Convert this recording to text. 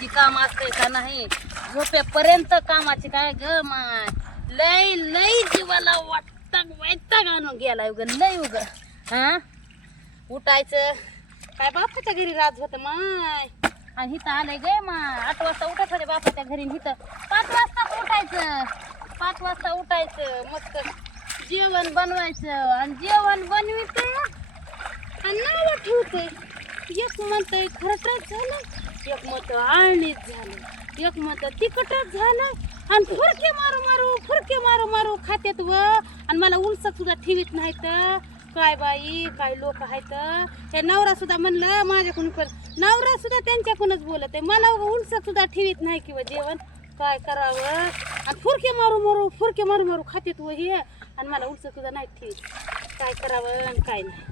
कधी काम असतंय का नाही. झोपेपर्यंत कामाची काय ग माय. लय लय जीवाला वैताग आणून गेला उग लय उग. हा उठायचं काय बापाच्या घरी राज होत माय. आणि इथं आलंय गे माय 8 वाजता उठत होते बापाच्या घरी. इथं 5 वाजता उठायचं. 5 वाजता उठायचं मस्त जेवण बनवायचं. आणि जेवण बनविते आणि नाव ठेवते. एक म्हणतंय खरटच झालं, एक म्हणत आळणीच झालं, एक म्हणत तिखटच झालं. आणि फुरके मारू मारू खात्यात व. आणि मला उलसक सुद्धा ठेवीत नाही तर काय बाई काय लोक आहेत. त्या नवरा सुद्धा म्हणलं माझ्याकडून पण नवरा सुद्धा त्यांच्याकडूनच बोलत आहे. मला उलसक सुद्धा ठेवीत नाही किंवा जेवण काय करावं. आणि फुरके मारू मारू खात्यात व हे. आणि मला उलसक सुद्धा नाही ठेवीत. काय करावं आणि काय नाही.